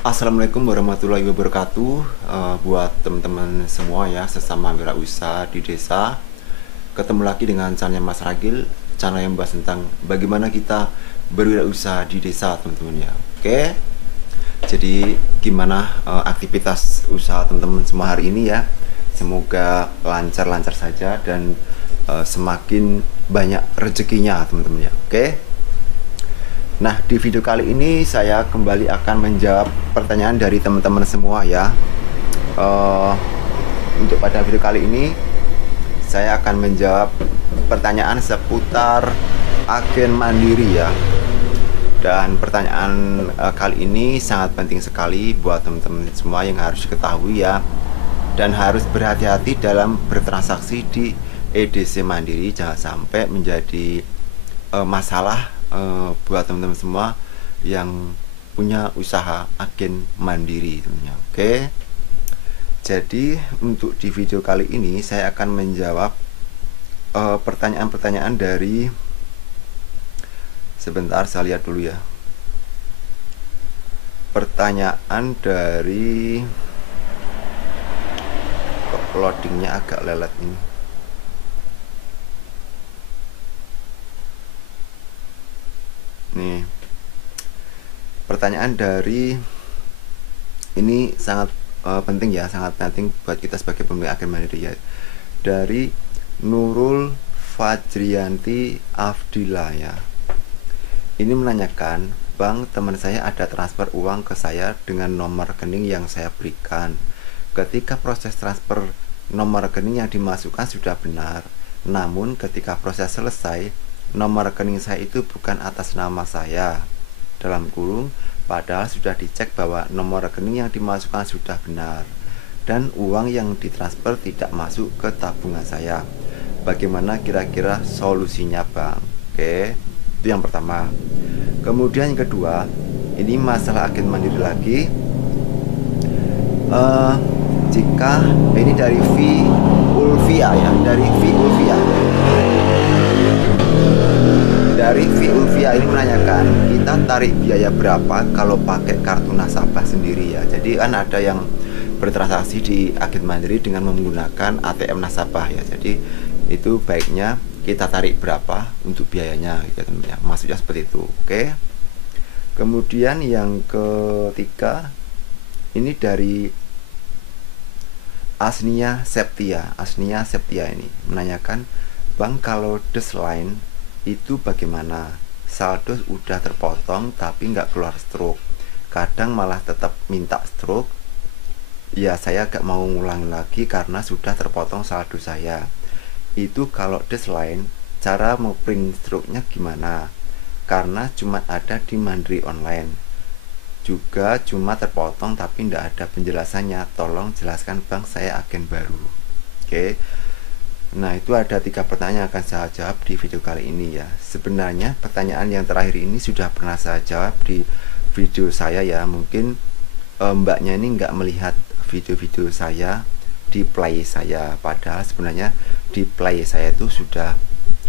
Assalamualaikum warahmatullahi wabarakatuh. Buat teman-teman semua ya, sesama wirausaha di desa, ketemu lagi dengan channel Mas Ragil, channel yang membahas tentang bagaimana kita berwirausaha di desa, teman-teman ya. Oke, jadi gimana aktivitas usaha teman-teman semua hari ini ya? Semoga lancar-lancar saja dan semakin banyak rezekinya, teman-teman ya. Oke. Nah, di video kali ini saya kembali akan menjawab pertanyaan dari teman-teman semua ya. Eh, untuk pada video kali ini saya akan menjawab pertanyaan seputar agen mandiri ya. Dan pertanyaan kali ini sangat penting sekali buat teman-teman semua yang harus diketahui ya. Dan harus berhati-hati dalam bertransaksi di EDC Mandiri, jangan sampai menjadi masalah buat teman-teman semua yang punya usaha agen mandiri tentunya. Oke, jadi untuk di video kali ini saya akan menjawab pertanyaan-pertanyaan dari, sebentar saya lihat dulu ya, pertanyaan dari, kok loadingnya agak lelet ini. Nih, pertanyaan dari ini sangat penting ya, sangat penting buat kita sebagai pemilik agen mandiri ya. Dari Nurul Fajrianti Afdila ya. Ini menanyakan, "Bang, teman saya ada transfer uang ke saya dengan nomor rekening yang saya berikan. Ketika proses transfer, nomor rekening yang dimasukkan sudah benar. Namun ketika proses selesai, nomor rekening saya itu bukan atas nama saya, dalam kurung, padahal sudah dicek bahwa nomor rekening yang dimasukkan sudah benar, dan uang yang ditransfer tidak masuk ke tabungan saya. Bagaimana kira-kira solusinya, Bang?" Oke, itu yang pertama. Kemudian yang kedua, ini masalah agen mandiri lagi. Jika ini dari V Ulvia ya, dari V Ulvia. Dari V Ulvia ini menanyakan, kita tarik biaya berapa kalau pakai kartu nasabah sendiri ya. Jadi kan ada yang bertransaksi di agen mandiri dengan menggunakan ATM nasabah ya. Jadi itu baiknya kita tarik berapa untuk biayanya gitu ya. Maksudnya seperti itu. Oke. Kemudian yang ketiga, ini dari Asnia Septia. Asnia Septia ini menanyakan, "Bang, kalau desline itu bagaimana? Saldo udah terpotong tapi nggak keluar stroke. Kadang malah tetap minta stroke. Ya saya gak mau ngulang lagi karena sudah terpotong saldo saya. Itu kalau desline, cara mau print stroke-nya gimana? Karena cuma ada di Mandiri Online. Juga cuma terpotong tapi nggak ada penjelasannya. Tolong jelaskan, Bang, saya agen baru." Oke. Nah, itu ada 3 pertanyaan yang akan saya jawab di video kali ini ya. Sebenarnya pertanyaan yang terakhir ini sudah pernah saya jawab di video saya ya. Mungkin mbaknya ini nggak melihat video-video saya di play saya. Padahal sebenarnya di play saya itu sudah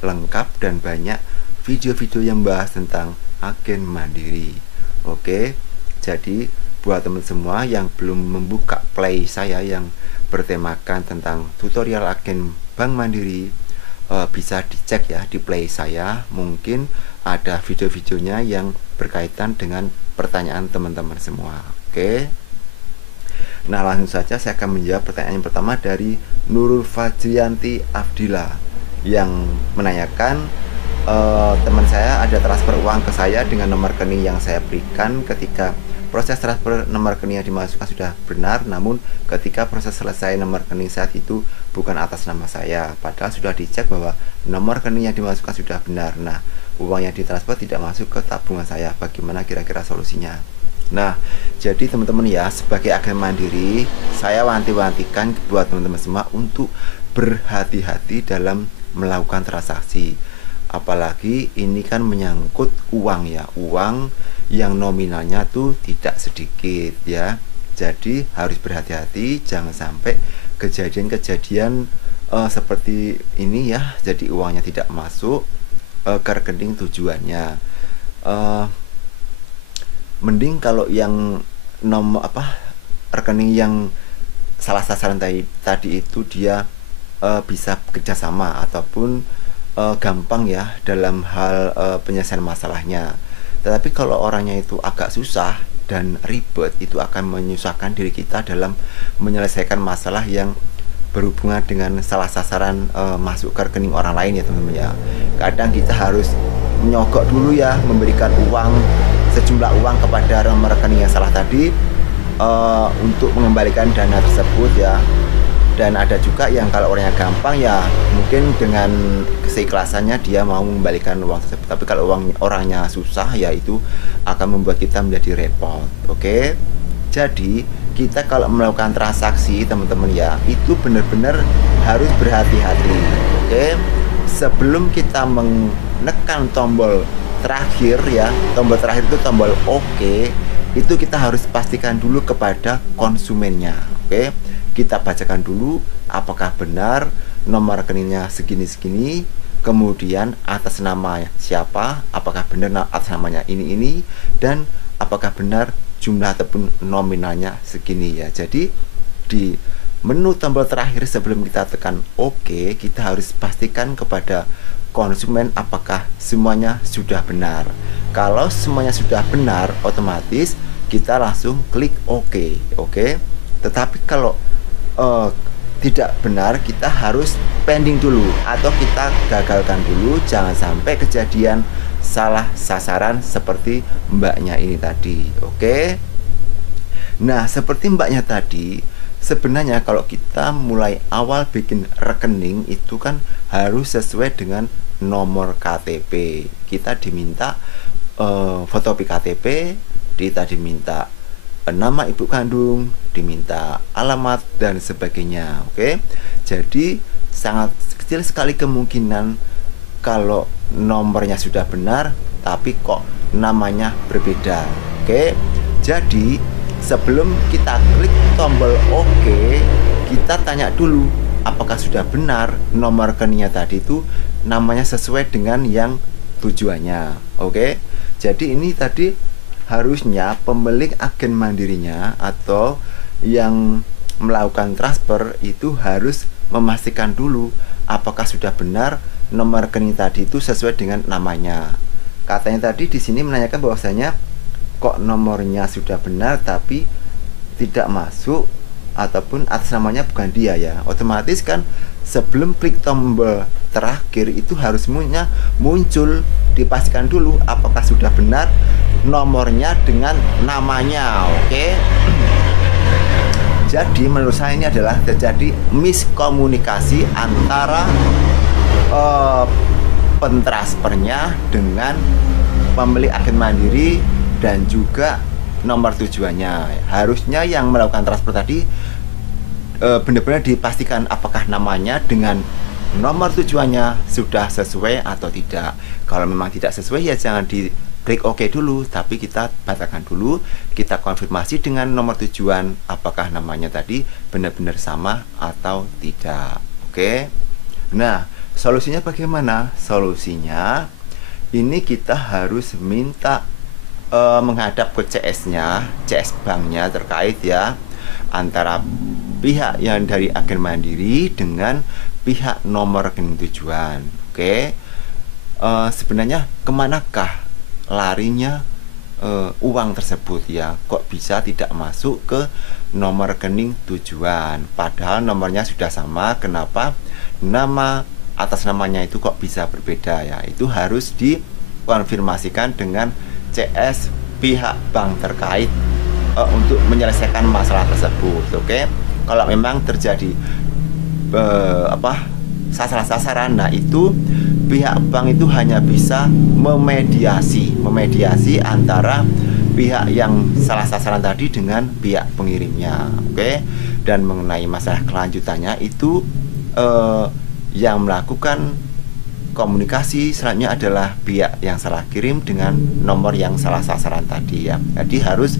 lengkap dan banyak video-video yang bahas tentang agen mandiri. Oke, jadi buat teman semua yang belum membuka play saya yang bertemakan tentang tutorial agen Bank Mandiri, bisa dicek ya di play saya. Mungkin ada video-videonya yang berkaitan dengan pertanyaan teman-teman semua. Oke. Nah, langsung saja saya akan menjawab pertanyaan yang pertama dari Nurul Fajrianti Afdila yang menanyakan, teman saya ada transfer uang ke saya dengan nomor rekening yang saya berikan. Ketika proses transfer, nomor rekening yang dimasukkan sudah benar, namun ketika proses selesai, nomor rekening saat itu bukan atas nama saya, padahal sudah dicek bahwa nomor rekening yang dimasukkan sudah benar. Nah, uang yang ditransfer tidak masuk ke tabungan saya. Bagaimana kira-kira solusinya? Nah, jadi teman-teman ya, sebagai agen mandiri, saya wanti-wantikan buat teman-teman semua untuk berhati-hati dalam melakukan transaksi. Apalagi ini kan menyangkut uang ya, uang yang nominalnya tuh tidak sedikit ya. Jadi harus berhati-hati, jangan sampai kejadian-kejadian seperti ini ya. Jadi uangnya tidak masuk ke rekening tujuannya. Mending kalau yang nomor rekening yang salah sasaran tadi itu dia bisa kerjasama ataupun gampang ya dalam hal penyelesaian masalahnya. Tetapi kalau orangnya itu agak susah dan ribet, itu akan menyusahkan diri kita dalam menyelesaikan masalah yang berhubungan dengan salah sasaran masuk ke rekening orang lain ya teman-teman ya. Kadang kita harus menyogok dulu ya, memberikan sejumlah uang kepada nomor rekening yang salah tadi untuk mengembalikan dana tersebut ya. Dan ada juga yang kalau orangnya gampang ya mungkin dengan keikhlasannya dia mau mengembalikan uang tersebut. Tapi kalau orangnya susah ya itu akan membuat kita menjadi repot. Oke. Jadi kita kalau melakukan transaksi teman-teman ya, itu benar-benar harus berhati-hati. Oke. Sebelum kita menekan tombol terakhir ya, tombol terakhir itu tombol oke, itu kita harus pastikan dulu kepada konsumennya. Oke. Kita bacakan dulu apakah benar nomor rekeningnya segini-segini, kemudian atas nama siapa, apakah benar atas namanya ini, dan apakah benar jumlah ataupun nominalnya segini ya. Jadi di menu tombol terakhir sebelum kita tekan oke, kita harus pastikan kepada konsumen apakah semuanya sudah benar. Kalau semuanya sudah benar, otomatis kita langsung klik oke. Tetapi kalau tidak benar, kita harus pending dulu atau kita gagalkan dulu, jangan sampai kejadian salah sasaran seperti mbaknya ini tadi. Oke. Nah, seperti mbaknya tadi, sebenarnya kalau kita mulai awal bikin rekening itu kan harus sesuai dengan nomor KTP. Kita diminta fotokopi KTP, kita diminta nama ibu kandung, diminta alamat dan sebagainya. Oke. Jadi sangat kecil sekali kemungkinan kalau nomornya sudah benar tapi kok namanya berbeda. Oke. Jadi sebelum kita klik tombol oke, kita tanya dulu apakah sudah benar nomor rekeningnya tadi itu namanya sesuai dengan yang tujuannya. Oke. Jadi ini tadi harusnya pemilik agen mandirinya atau yang melakukan transfer itu harus memastikan dulu apakah sudah benar nomor rekening tadi itu sesuai dengan namanya. Katanya tadi di sini menanyakan bahwasanya kok nomornya sudah benar tapi tidak masuk ataupun atas namanya bukan dia ya. Otomatis kan sebelum klik tombol terakhir itu harus muncul, dipastikan dulu apakah sudah benar nomornya dengan namanya. Oke. Jadi menurut saya ini adalah terjadi miskomunikasi antara pentransfernya dengan pemilik agen mandiri dan juga nomor tujuannya. Harusnya yang melakukan transfer tadi benar-benar dipastikan apakah namanya dengan nomor tujuannya sudah sesuai atau tidak. Kalau memang tidak sesuai ya jangan klik OK dulu, tapi kita batalkan dulu, kita konfirmasi dengan nomor tujuan apakah namanya tadi benar-benar sama atau tidak. Oke. Nah, solusinya bagaimana? Solusinya ini kita harus minta menghadap ke CS-nya, CS banknya terkait ya, antara pihak yang dari agen mandiri dengan pihak nomor rekening tujuan. Oke. Sebenarnya kemanakah larinya uang tersebut ya, kok bisa tidak masuk ke nomor rekening tujuan padahal nomornya sudah sama, kenapa nama atas namanya itu kok bisa berbeda ya. Itu harus dikonfirmasikan dengan CS pihak bank terkait untuk menyelesaikan masalah tersebut. Oke. Kalau memang terjadi sasaran, nah itu pihak bank itu hanya bisa memediasi antara pihak yang salah sasaran tadi dengan pihak pengirimnya. Oke. Dan mengenai masalah kelanjutannya itu yang melakukan komunikasi selanjutnya adalah pihak yang salah kirim dengan nomor yang salah sasaran tadi ya. Jadi harus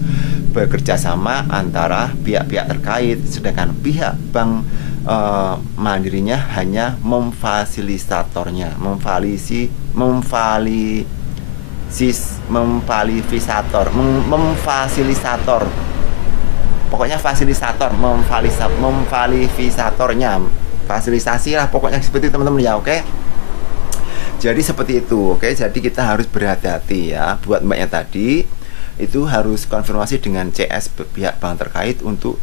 bekerja sama antara pihak-pihak terkait, sedangkan pihak bank mandirinya hanya memfasilitator pokoknya fasilitator, memfasilitatornya, fasilitasi lah pokoknya seperti itu teman-teman ya. Oke, jadi seperti itu. Oke, jadi kita harus berhati-hati ya. Buat mbaknya tadi itu harus konfirmasi dengan CS pihak bank terkait untuk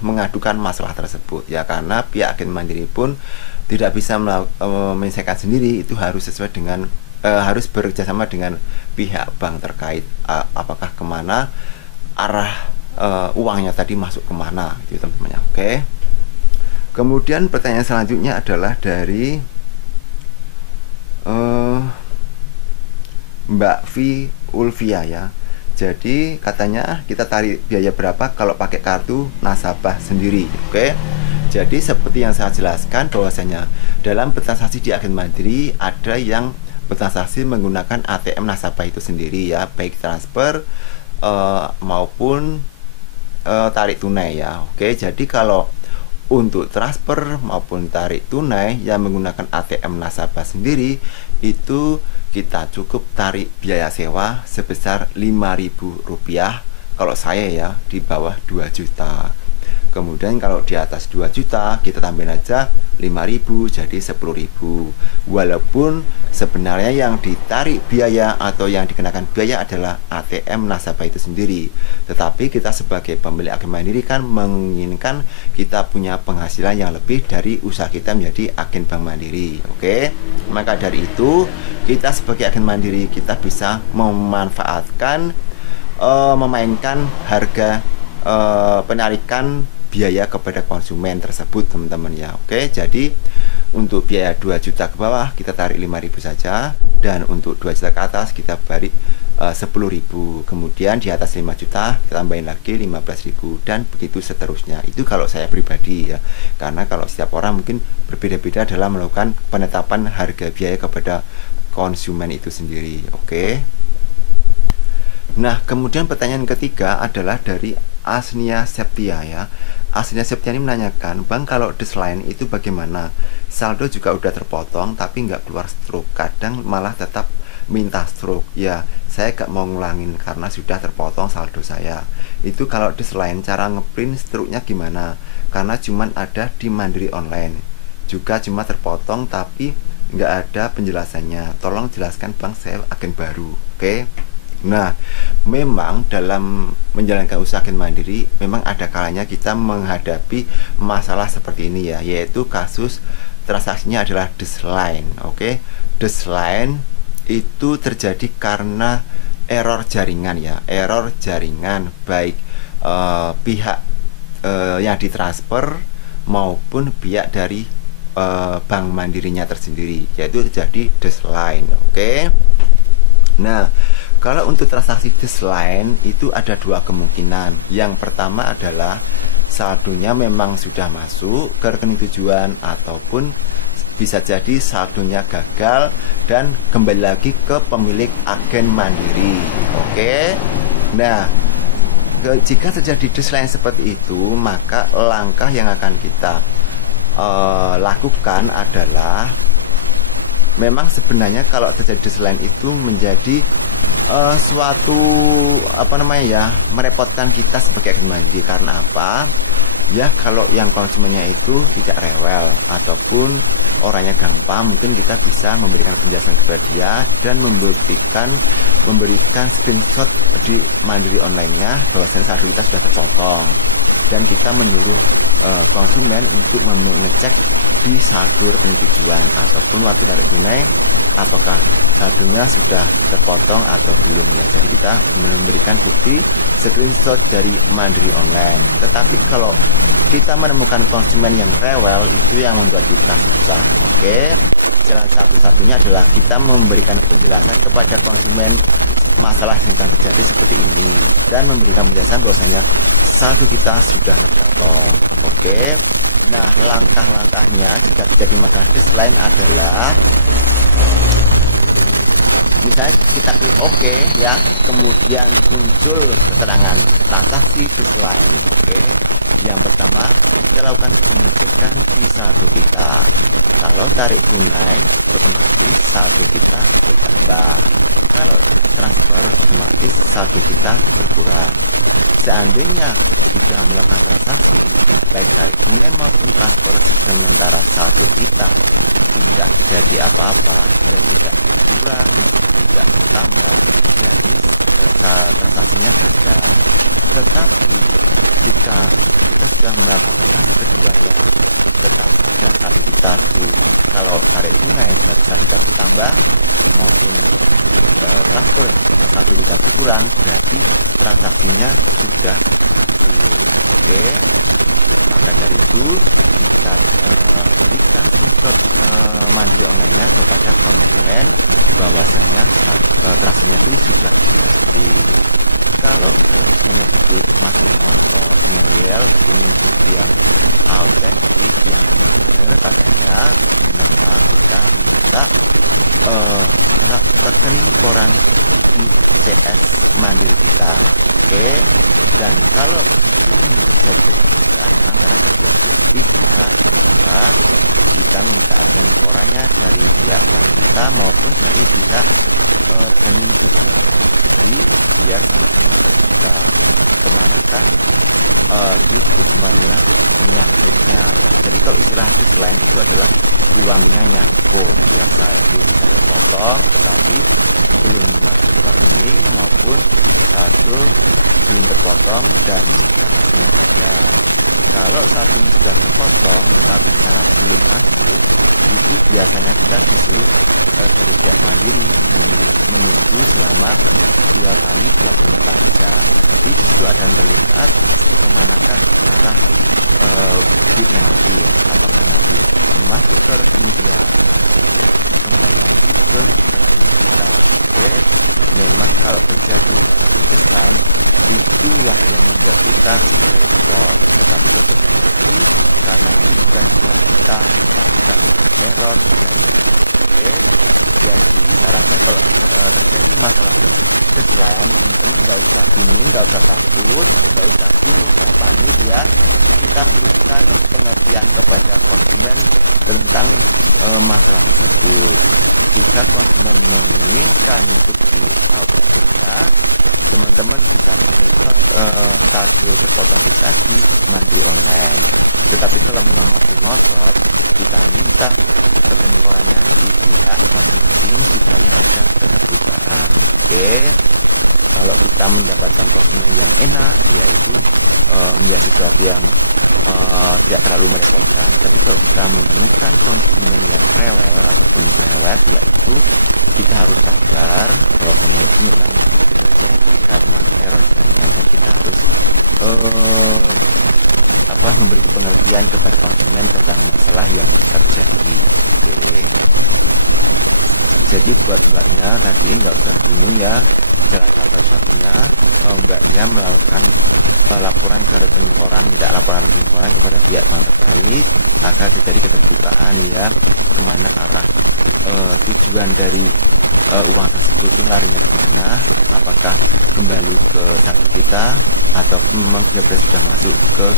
mengadukan masalah tersebut ya, karena pihak agen mandiri pun tidak bisa menyelesaikan sendiri, itu harus sesuai dengan harus bekerjasama dengan pihak bank terkait, apakah kemana arah uangnya tadi masuk kemana gitu teman-teman. Oke, kemudian pertanyaan selanjutnya adalah dari Mbak V Ulvia ya. Jadi katanya kita tarik biaya berapa kalau pakai kartu nasabah sendiri. Oke, jadi seperti yang saya jelaskan bahwasanya dalam bertransaksi di agen mandiri ada yang bertransaksi menggunakan ATM nasabah itu sendiri ya, baik transfer maupun tarik tunai ya. Oke, jadi kalau untuk transfer maupun tarik tunai yang menggunakan ATM nasabah sendiri itu kita cukup tarik biaya sewa sebesar Rp5.000 kalau saya ya, di bawah 2 juta. Kemudian kalau di atas 2 juta kita tambahin aja 5.000 jadi 10.000. Walaupun sebenarnya yang ditarik biaya atau yang dikenakan biaya adalah ATM nasabah itu sendiri, tetapi kita sebagai pemilik agen mandiri kan menginginkan kita punya penghasilan yang lebih dari usaha kita menjadi agen bank mandiri. Oke, maka dari itu kita sebagai agen mandiri kita bisa memanfaatkan memainkan harga penarikan biaya kepada konsumen tersebut teman-teman ya. Oke, jadi untuk biaya 2 juta ke bawah kita tarik 5.000 saja, dan untuk 2 juta ke atas kita balik 10.000. Kemudian di atas 5 juta kita tambahin lagi 15.000 dan begitu seterusnya. Itu kalau saya pribadi ya, karena kalau setiap orang mungkin berbeda-beda dalam melakukan penetapan harga biaya kepada konsumen itu sendiri. Oke. Nah, kemudian pertanyaan ketiga adalah dari Asnia Septia ya. Asnia Septia ini menanyakan, Bang, kalau desline itu bagaimana? Saldo juga udah terpotong tapi nggak keluar stroke, kadang malah tetap minta stroke. Ya, saya gak mau ngulangin karena sudah terpotong saldo saya. Itu kalau desline cara ngeprint stroke-nya gimana? Karena cuman ada di Mandiri Online. Juga cuma terpotong tapi nggak ada penjelasannya. Tolong jelaskan Bang, saya agen baru. Oke. Nah, memang dalam menjalankan usaha agen mandiri memang ada kalanya kita menghadapi masalah seperti ini ya, yaitu kasus transaksinya adalah desline. Oke, desline itu terjadi karena error jaringan ya, error jaringan baik pihak yang ditransfer maupun pihak dari bank mandirinya tersendiri, yaitu terjadi desline. Oke. Nah, kalau untuk transaksi desline itu ada dua kemungkinan. Yang pertama adalah saldonya memang sudah masuk ke rekening tujuan, ataupun bisa jadi saldonya gagal dan kembali lagi ke pemilik agen mandiri. Oke. Nah, jika terjadi desline seperti itu, maka langkah yang akan kita lakukan adalah, memang sebenarnya kalau terjadi desline itu menjadi suatu merepotkan kita sebagai agen mandiri. Karena apa? Ya, kalau yang konsumennya itu tidak rewel ataupun orangnya gampang, mungkin kita bisa memberikan penjelasan kepada dia dan memberikan screenshot di Mandiri Online-nya bahwasanya saldo kita sudah terpotong, dan kita menyuruh konsumen untuk mengecek di saldo rekening tujuan ataupun waktu tarik tunai apakah saldonya sudah terpotong atau belum ya. Jadi kita memberikan bukti screenshot dari Mandiri Online. Tetapi kalau kita menemukan konsumen yang rewel, itu yang membuat kita susah. Oke, jalan satu-satunya adalah kita memberikan penjelasan kepada konsumen masalah yang sedang terjadi seperti ini, dan memberikan penjelasan bahwasanya saldo kita sudah terpotong. Oke. Nah, langkah-langkahnya jika terjadi masalah desline adalah Misalnya kita klik OK ya, kemudian muncul keterangan transaksi Desline. Oke, yang pertama kita lakukan pengecekan di saldo kita. Kalau tarik tunai otomatis saldo kita bertambah, kalau transfer otomatis saldo kita berkurang. Seandainya sudah melakukan transaksi baik tarik tunai maupun transfer, sementara saldo kita tidak jadi apa-apa dan tidak kurang maupun tidak bertambah, jadi transaksinya ada. Tetapi jika kita sudah melakukan transaksi keduanya tetap dan saldo kita kalau tarik tunai saldo kita bertambah maupun transfer saldo kita berkurang, berarti transaksinya sudah oke. Maka dari itu kita berikan screenshot Mandiri Online-nya kepada konsumen bahwasanya transaksinya itu sudah berhasil. Kalau hanya itu masih ngotot ngeyel, ingin bukti yang autentik yang benar katanya, maka kita minta rekening koran ICS Mandiri kita. Oke, dan kalau ini terjadi perbedaan antara kedua pihak, maka kita minta rekening korannya dari pihak bank kita maupun dari pihak rekening tujuan. Jadi biar sama-sama terbuka kemanakah itu sebenarnya menyangkutnya. Jadi kalau istilah Desline itu adalah uangnya nyangkut ya, saldo bisa terpotong tetapi belum masuk ke rekening maupun saldo belum terpotong dan transaksinya ada. Kalau saldonya sudah terpotong tetapi di sana belum masuk, itu biasanya kita disuruh dari pihak Mandiri menunggu selama 2 kali 24 jam. Tapi di situ akan terlihat kemanakah arah duitnya nanti ya, apakah nanti masuk ke rekening dia kembali lagi ke rekening kita. Oke, memang kalau terjadi Desline itulah yang membuat kita repot, tetapi tetap lagi karena itu bukan kita bukan error dari. Oke, jadi saran saya kalau terjadi masalah Desline, teman-teman nggak usah bingung, nggak usah takut, nggak usah bingung dan panik ya. Kita berikan pengertian kepada konsumen tentang masalah tersebut. Jika konsumen menginginkan bukti autentiknya, teman-teman bisa screenshot saldo terpotong kita di Mandiri Online. Tetapi kalau memang masih ngotot, kita minta rekening korannya di pihak masing-masing supaya ada keterbukaan. Oke, kalau kita mendapatkan konsumen yang enak, yaitu menjadi sesuatu yang tidak terlalu merepotkan. Tapi kalau kita menemukan konsumen yang rewel ataupun cerewet, yaitu kita harus sadar bahwasanya itu memang terjadi karena error jaringan dan kita harus memberi pengertian kepada konsumen tentang masalah yang terjadi. Oke. Jadi buat mbaknya tadi nggak usah bingung ya, jalan satu-satunya mbaknya melakukan laporan ke rekening koran, tidak laporan rekening koran kepada pihak bank terkait agar terjadi keterbukaan ya, kemana arah tujuan dari uang tersebut itu larinya kemana, apakah kembali ke saldo kita atau memang sudah masuk ke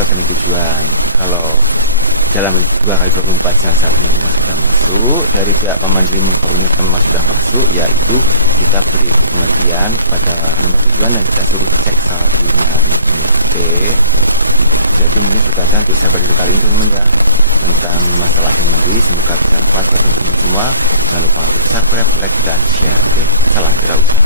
rekening tujuan. Kalau dalam 2 kali 24 jam saldonya memang sudah masuk, dari pihak Mandiri mengkomunikasikan memang sudah masuk, yaitu kita beri pengertian kepada nomor tujuan dan kita suruh cek saldonya. Oke, jadi mungkin sudah saja untuk saya pada kali ini teman ya, tentang masalah Mandiri. Semoga bisa bermanfaat bagi teman semua. Jangan lupa untuk subscribe, like, dan share. Oke, salam wirausaha.